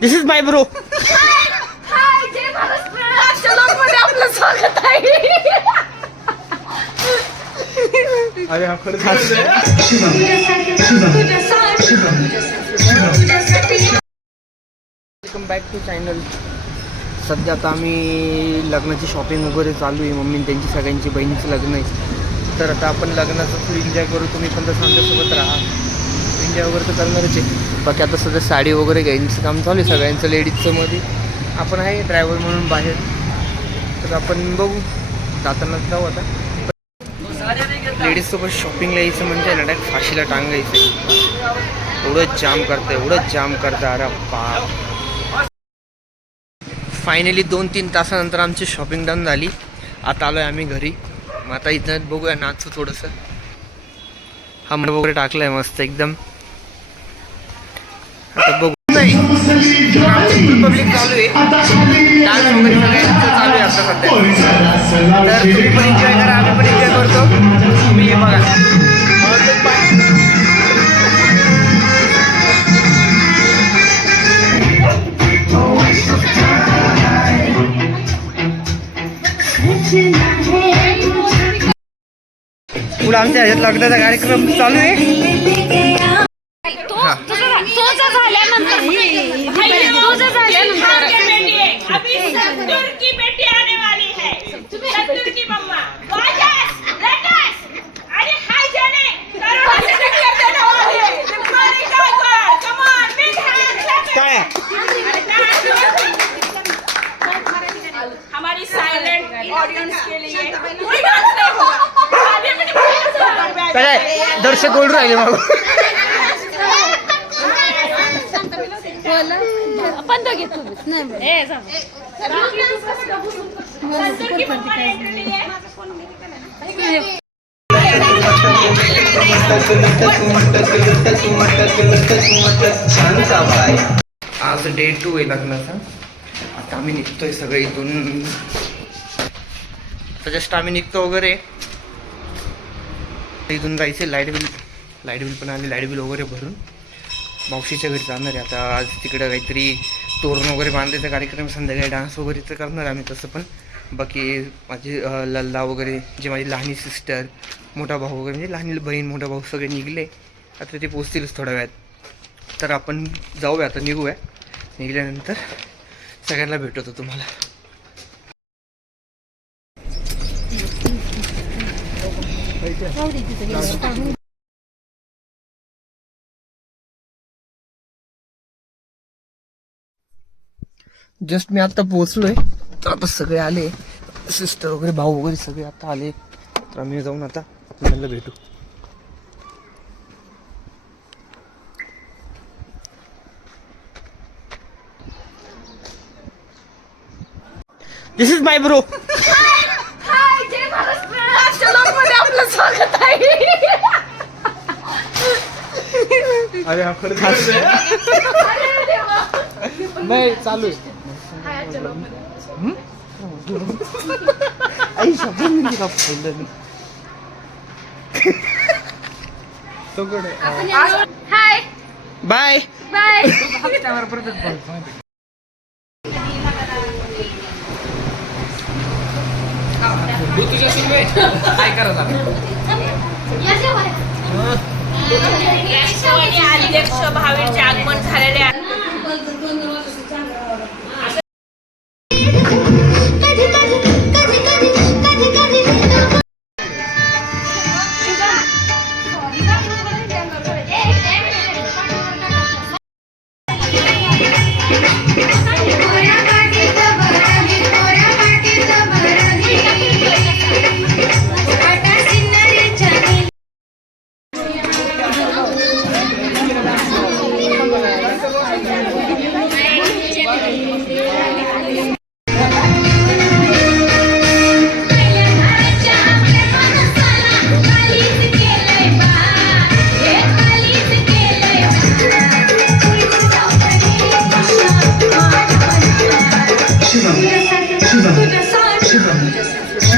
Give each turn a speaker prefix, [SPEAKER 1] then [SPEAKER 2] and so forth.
[SPEAKER 1] This is my bro
[SPEAKER 2] hi जय आपलं स्वागत आहे
[SPEAKER 1] अरे हा वेलकम बॅक टू चॅनल सध्या आता आम्ही लग्नाची शॉपिंग वगैरे चालू आहे. मम्मी त्यांची सगळ्यांची बहिणीचं लग्न आहे. तर आता आपण लग्नाचं फुल एन्जॉय करू. तुम्ही पण तसं आमच्यासोबत राहा. एन्जॉय वगैरे तर करणारच आहे. बाकी आता सध्या साडी वगैरे घ्यायचं काम चालू आहे सगळ्यांचं लेडीजचं मध्ये. आपण आहे ड्रायव्हर म्हणून बाहेर. तर आपण बघू. जाताना जाऊ आता. लेडीजसोबत शॉपिंगला यायचं म्हणजे ना डायरेक्ट फाशीला टांगायचं एवढं जाम करतं एवढं जाम करतं अरे बाप. फायनली दोन तीन तासानंतर आमची शॉपिंग डन झाली. आता आलो आहे आम्ही घरी. मग आता इथं बघूया नाचू थोडंसं. हा वगैरे वगैरे आहे मस्त एकदम. आता बघू. नाही पब्लिक चालू आहे. डान्स वगैरे सगळ्यांचं चालू आहे आता सध्या. तर तुम्ही पण एन्जॉय करा आम्ही पण एन्जॉय करतो. तुम्ही बघा. पुढे आमच्या ह्याच्यात लग्नाचा कार्यक्रम चालू आहे.
[SPEAKER 3] सत्तूर की बेटी आने वाली है। सत्तूर की मम्मा। गॉर्जियस लेटेस्ट अरे हाय जाने। करोड़ों से टक्कर देने वाली है तुम्हारे कम ऑन बिग हैंड
[SPEAKER 1] काय
[SPEAKER 3] हमारी साइलेंट ऑडियन्स के लिए कोई डांस नहीं होगा। बहन से
[SPEAKER 1] काय दर्शक बोल राहिले मग
[SPEAKER 2] बंद घे तू नाही
[SPEAKER 3] एंट्री ली है
[SPEAKER 1] आज डे टू आहे लग्नाचा. आता आम्ही निघतोय सगळे इथून. तर जस्ट आम्ही निघतो वगैरे. इथून जायचे लाइट बिल लाइट बिल पण आले लाइट बिल वगैरे भरून. मावशीच्या घरी जाणार आहे. आता आज तिकडं काहीतरी तोरण वगैरे बांधायचा कार्यक्रम संध्याकाळी डान्स वगैरे तर करणार आम्ही तसं पण. बाकी माझी लल्ला वगैरे जे माझी लहानी सिस्टर मोठा भाऊ वगैरे म्हणजे लहान बहीण मोठा भाऊ सगळे निघले. आता ते पोचतीलच थोड्या वेळात. तर आपण जाऊया आता निघूया. निघाल्यानंतर सगळ्यांना भेटवतो तुम्हाला. जस्ट मी आता पोहोचलोय. तर आता सगळे आले. सिस्टर वगैरे भाऊ वगैरे सगळे आता आले. तर आम्ही जाऊन आता आपल्याला भेटू. दिस इज माय ब्रो
[SPEAKER 2] स्वागत आहे
[SPEAKER 1] अरे हा खरंच नाही चालू आहे. आई शब्द का फोडलं मी तो
[SPEAKER 2] हाय
[SPEAKER 1] बाय
[SPEAKER 2] बाय
[SPEAKER 3] राष्ट्रवादी अध्यक्ष भावेचे आगमन झालेले आहे
[SPEAKER 4] Sasu